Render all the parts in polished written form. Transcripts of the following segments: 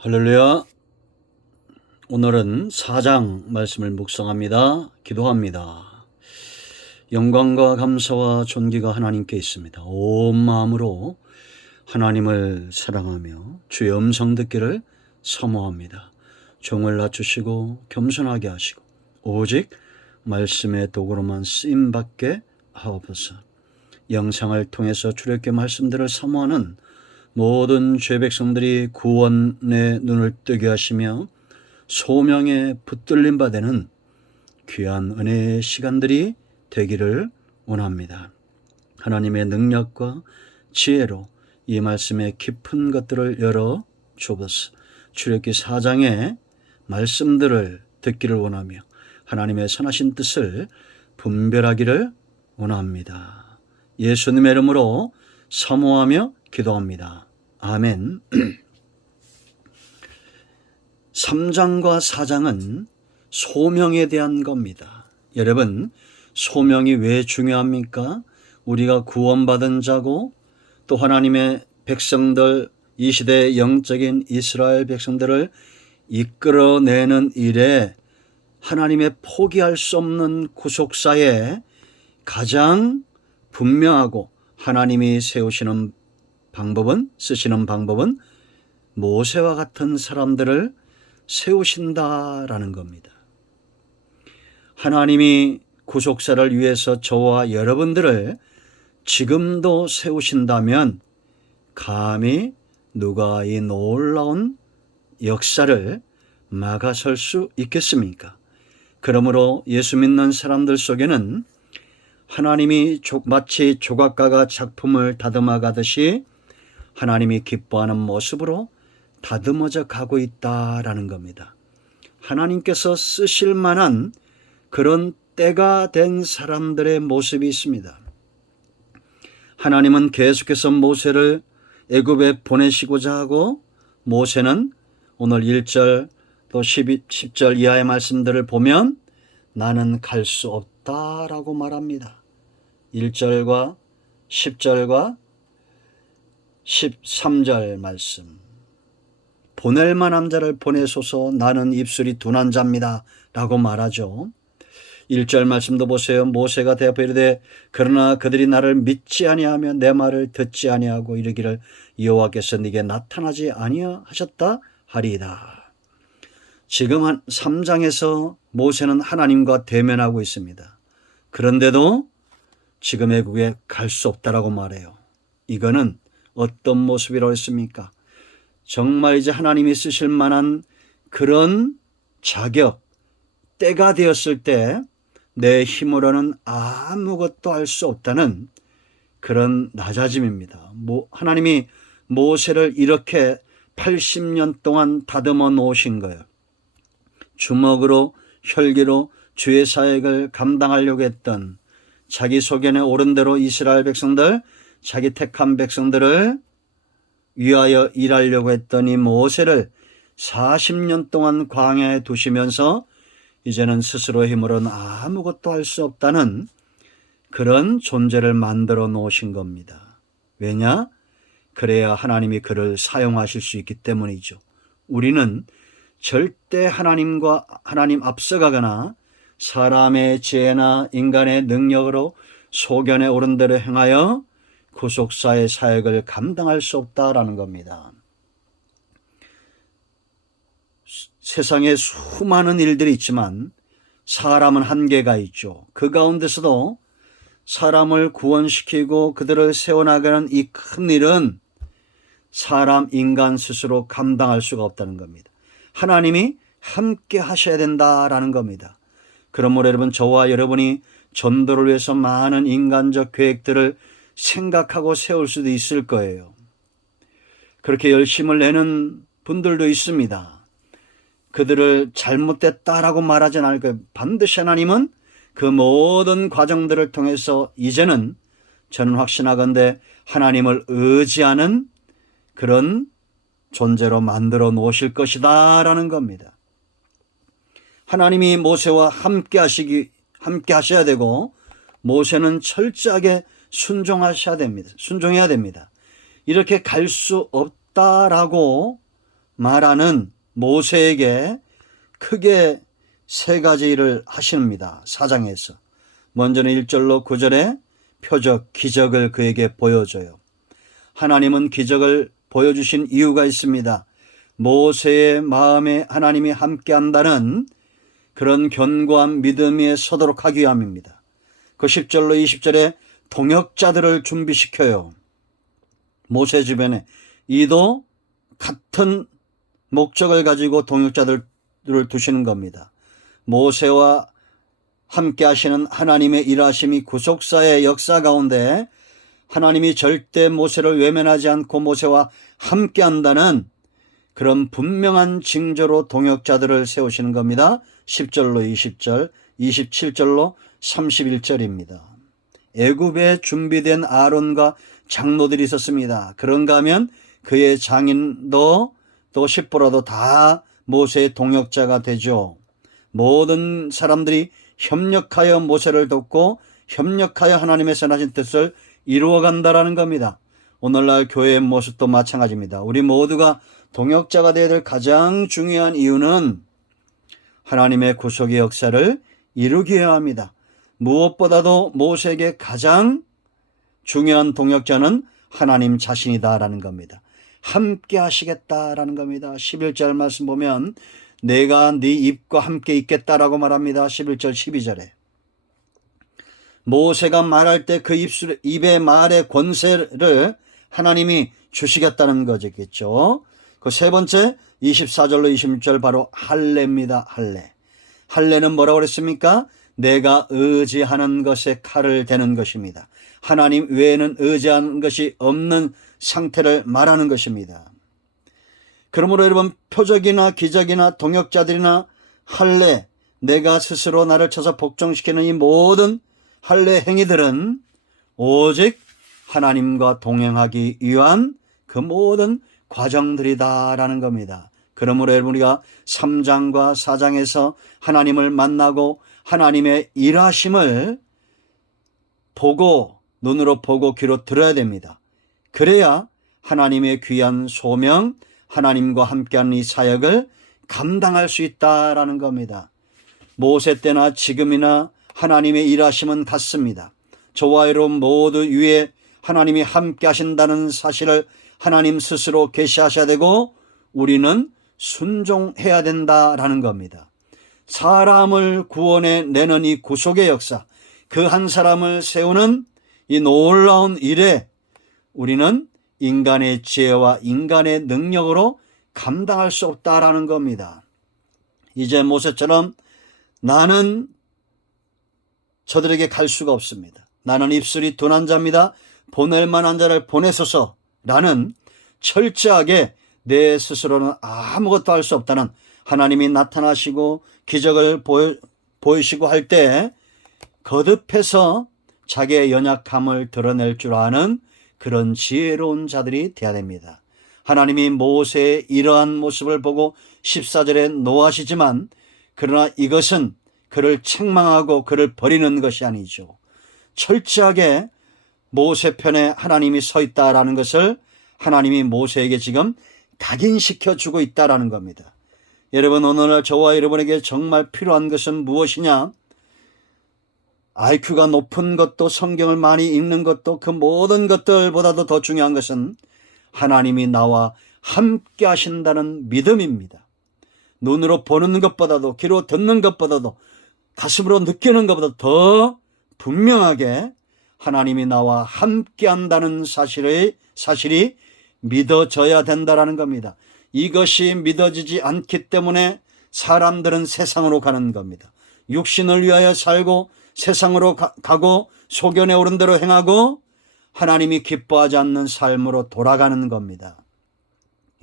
할렐루야. 오늘은 4장 말씀을 묵상합니다. 기도합니다. 영광과 감사와 존귀가 하나님께 있습니다. 온 마음으로 하나님을 사랑하며 주의 음성 듣기를 사모합니다. 종을 낮추시고 겸손하게 하시고 오직 말씀의 도구로만 쓰임받게 하옵소서. 영상을 통해서 주님께 말씀들을 사모하는 모든 죄 백성들이 구원의 눈을 뜨게 하시며 소명에 붙들림 받는 귀한 은혜의 시간들이 되기를 원합니다. 하나님의 능력과 지혜로 이 말씀의 깊은 것들을 열어 주옵소서. 출애굽기 4장의 말씀들을 듣기를 원하며 하나님의 선하신 뜻을 분별하기를 원합니다. 예수님의 이름으로 사모하며 기도합니다. 아멘. 3장과 4장은 소명에 대한 겁니다. 여러분, 소명이 왜 중요합니까? 우리가 구원받은 자고 또 하나님의 백성들, 이 시대의 영적인 이스라엘 백성들을 이끌어내는 일에 하나님의 포기할 수 없는 구속사에 가장 분명하고 하나님이 세우시는 방법은, 쓰시는 방법은 모세와 같은 사람들을 세우신다라는 겁니다. 하나님이 구속사를 위해서 저와 여러분들을 지금도 세우신다면 감히 누가 이 놀라운 역사를 막아설 수 있겠습니까? 그러므로 예수 믿는 사람들 속에는 하나님이 마치 조각가가 작품을 다듬어 가듯이 하나님이 기뻐하는 모습으로 다듬어져 가고 있다라는 겁니다. 하나님께서 쓰실 만한 그런 때가 된 사람들의 모습이 있습니다. 하나님은 계속해서 모세를 애굽에 보내시고자 하고 모세는 오늘 1절 또 10절 이하의 말씀들을 보면 나는 갈 수 없다라고 말합니다. 1절과 10절과 13절 말씀. 보낼 만한 자를 보내소서 나는 입술이 둔한 자입니다 라고 말하죠. 1절 말씀도 보세요. 모세가 대답하여 이르되 그러나 그들이 나를 믿지 아니하며 내 말을 듣지 아니하고 이르기를 여호와께서 네게 나타나지 아니하셨다 하리이다. 지금 3장에서 모세는 하나님과 대면하고 있습니다. 그런데도 지금 애국에 갈 수 없다라고 말해요. 이거는 어떤 모습이라고 했습니까? 정말 이제 하나님이 쓰실 만한 그런 자격, 때가 되었을 때 내 힘으로는 아무것도 할 수 없다는 그런 낮아짐입니다. 하나님이 모세를 이렇게 80년 동안 다듬어 놓으신 거예요. 주먹으로 혈기로 주의 사역을 감당하려고 했던 자기 소견에 오른 대로 이스라엘 백성들, 자기 택한 백성들을 위하여 일하려고 했더니 모세를 40년 동안 광야에 두시면서 이제는 스스로의 힘으로는 아무것도 할 수 없다는 그런 존재를 만들어 놓으신 겁니다. 왜냐? 그래야 하나님이 그를 사용하실 수 있기 때문이죠. 우리는 절대 하나님 앞서가거나 사람의 지혜나 인간의 능력으로 소견에 오른 대로 행하여 구속사의 사역을 감당할 수 없다라는 겁니다. 세상에 수많은 일들이 있지만 사람은 한계가 있죠. 그 가운데서도 사람을 구원시키고 그들을 세워나가는 이 큰 일은 인간 스스로 감당할 수가 없다는 겁니다. 하나님이 함께 하셔야 된다라는 겁니다. 그러므로 여러분, 저와 여러분이 전도를 위해서 많은 인간적 계획들을 생각하고 세울 수도 있을 거예요. 그렇게 열심을 내는 분들도 있습니다. 그들을 잘못됐다라고 말하진 않을 거예요. 반드시 하나님은 그 모든 과정들을 통해서 이제는 저는 확신하건대 하나님을 의지하는 그런 존재로 만들어 놓으실 것이다 라는 겁니다. 하나님이 모세와 함께 하셔야 되고 모세는 철저하게 순종해야 됩니다. 이렇게 갈 수 없다라고 말하는 모세에게 크게 세 가지 일을 하십니다. 4장에서. 먼저는 1절로 9절에 표적, 기적을 그에게 보여줘요. 하나님은 기적을 보여주신 이유가 있습니다. 모세의 마음에 하나님이 함께한다는 그런 견고한 믿음에 서도록 하기 위함입니다. 그 10절로 20절에 동역자들을 준비시켜요. 모세 주변에 이도 같은 목적을 가지고 동역자들을 두시는 겁니다. 모세와 함께 하시는 하나님의 일하심이 구속사의 역사 가운데 하나님이 절대 모세를 외면하지 않고 모세와 함께 한다는 그런 분명한 징조로 동역자들을 세우시는 겁니다. 10절로 20절, 27절로 31절입니다. 애굽에 준비된 아론과 장로들이 있었습니다. 그런가 하면 그의 장인도 또 십보라도 다 모세의 동역자가 되죠. 모든 사람들이 협력하여 모세를 돕고 협력하여 하나님의 선하신 뜻을 이루어간다라는 겁니다. 오늘날 교회의 모습도 마찬가지입니다. 우리 모두가 동역자가 되어야 될 가장 중요한 이유는 하나님의 구속의 역사를 이루기 위해 합니다. 무엇보다도 모세에게 가장 중요한 동역자는 하나님 자신이다라는 겁니다. 함께 하시겠다라는 겁니다. 11절 말씀 보면 내가 네 입과 함께 있겠다라고 말합니다. 11절 12절에. 모세가 말할 때 그 입의 말의 권세를 하나님이 주시겠다는 거겠죠. 그 세 번째 24절로 26절 바로 할례입니다. 할례. 할례는 뭐라고 그랬습니까? 내가 의지하는 것에 칼을 대는 것입니다. 하나님 외에는 의지하는 것이 없는 상태를 말하는 것입니다. 그러므로 여러분 표적이나 기적이나 동역자들이나 할례, 내가 스스로 나를 쳐서 복종시키는 이 모든 할례 행위들은 오직 하나님과 동행하기 위한 그 모든 과정들이다라는 겁니다. 그러므로 여러분 우리가 3장과 4장에서 하나님을 만나고 하나님의 일하심을 보고 눈으로 보고 귀로 들어야 됩니다. 그래야 하나님의 귀한 소명, 하나님과 함께하는 이 사역을 감당할 수 있다라는 겁니다. 모세 때나 지금이나 하나님의 일하심은 같습니다. 저와 여러분 모두 위에 하나님이 함께 하신다는 사실을 하나님 스스로 계시하셔야 되고 우리는 순종해야 된다라는 겁니다. 사람을 구원해 내는 이 구속의 역사, 그 한 사람을 세우는 이 놀라운 일에 우리는 인간의 지혜와 인간의 능력으로 감당할 수 없다라는 겁니다. 이제 모세처럼 나는 저들에게 갈 수가 없습니다. 나는 입술이 둔한 자입니다. 보낼 만한 자를 보내소서라는 철저하게 내 스스로는 아무것도 할 수 없다는 하나님이 나타나시고 기적을 보이시고 할 때 거듭해서 자기의 연약함을 드러낼 줄 아는 그런 지혜로운 자들이 되어야 됩니다. 하나님이 모세의 이러한 모습을 보고 14절에 노하시지만 그러나 이것은 그를 책망하고 그를 버리는 것이 아니죠. 철저하게 모세 편에 하나님이 서 있다라는 것을 하나님이 모세에게 지금 각인시켜 주고 있다라는 겁니다. 여러분 오늘날 저와 여러분에게 정말 필요한 것은 무엇이냐? IQ가 높은 것도 성경을 많이 읽는 것도 그 모든 것들보다도 더 중요한 것은 하나님이 나와 함께 하신다는 믿음입니다. 눈으로 보는 것보다도 귀로 듣는 것보다도 가슴으로 느끼는 것보다 더 분명하게 하나님이 나와 함께 한다는 사실이 믿어져야 된다는 겁니다. 이것이 믿어지지 않기 때문에 사람들은 세상으로 가는 겁니다. 육신을 위하여 살고 세상으로 가고 소견에 오른 대로 행하고 하나님이 기뻐하지 않는 삶으로 돌아가는 겁니다.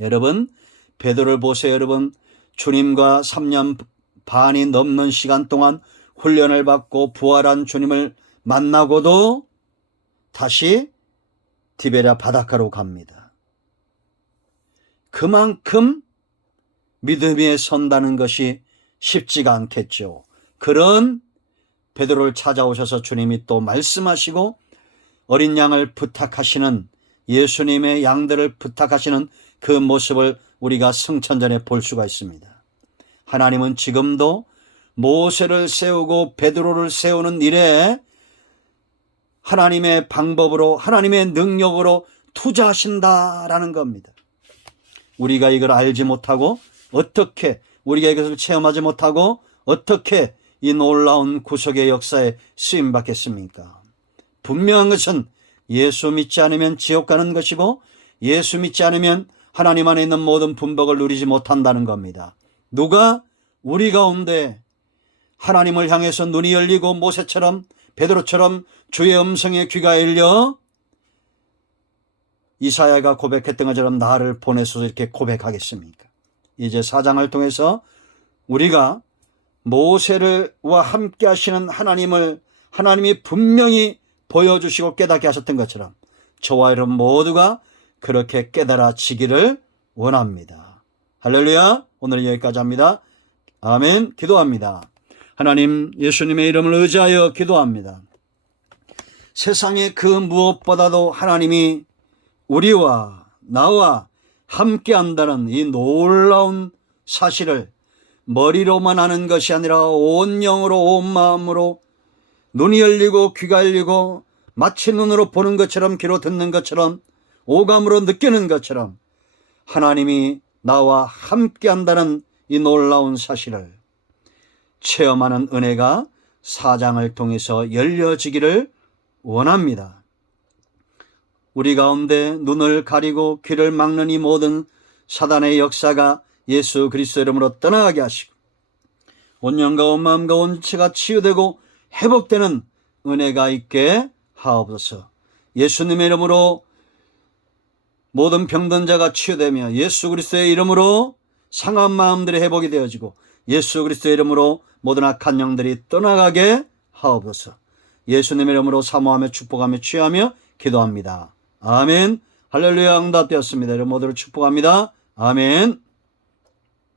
여러분 베드로를 보세요. 여러분 주님과 3년 반이 넘는 시간 동안 훈련을 받고 부활한 주님을 만나고도 다시 디베랴 바닷가로 갑니다. 그만큼 믿음에 선다는 것이 쉽지가 않겠죠. 그런 베드로를 찾아오셔서 주님이 또 말씀하시고 어린 양을 부탁하시는 예수님의 양들을 부탁하시는 그 모습을 우리가 성찬전에 볼 수가 있습니다. 하나님은 지금도 모세를 세우고 베드로를 세우는 일에 하나님의 방법으로 하나님의 능력으로 투자하신다라는 겁니다. 우리가 이걸 알지 못하고 어떻게 우리가 이것을 체험하지 못하고 어떻게 이 놀라운 구속의 역사에 쓰임받겠습니까? 분명한 것은 예수 믿지 않으면 지옥 가는 것이고 예수 믿지 않으면 하나님 안에 있는 모든 분복을 누리지 못한다는 겁니다. 누가 우리 가운데 하나님을 향해서 눈이 열리고 모세처럼 베드로처럼 주의 음성에 귀가 열려 이사야가 고백했던 것처럼 나를 보내소서 이렇게 고백하겠습니까? 이제 4장을 통해서 우리가 모세와 함께 하시는 하나님이 분명히 보여주시고 깨닫게 하셨던 것처럼 저와 여러분 모두가 그렇게 깨달아지기를 원합니다. 할렐루야. 오늘 여기까지 합니다. 아멘. 기도합니다. 하나님, 예수님의 이름을 의지하여 기도합니다. 세상에 그 무엇보다도 하나님이 우리와 나와 함께 한다는 이 놀라운 사실을 머리로만 아는 것이 아니라 온 영으로 온 마음으로 눈이 열리고 귀가 열리고 마치 눈으로 보는 것처럼 귀로 듣는 것처럼 오감으로 느끼는 것처럼 하나님이 나와 함께 한다는 이 놀라운 사실을 체험하는 은혜가 4장을 통해서 열려지기를 원합니다. 우리 가운데 눈을 가리고 귀를 막는 이 모든 사단의 역사가 예수 그리스도 이름으로 떠나가게 하시고 온 영과 온 마음과 온 지체가 치유되고 회복되는 은혜가 있게 하옵소서. 예수님의 이름으로 모든 병든 자가 치유되며 예수 그리스도의 이름으로 상한 마음들이 회복이 되어지고 예수 그리스도의 이름으로 모든 악한 영들이 떠나가게 하옵소서. 예수님의 이름으로 사모하며 축복하며 취하며 기도합니다. 아멘. 할렐루야. 응답되었습니다. 여러분 모두를 축복합니다. 아멘.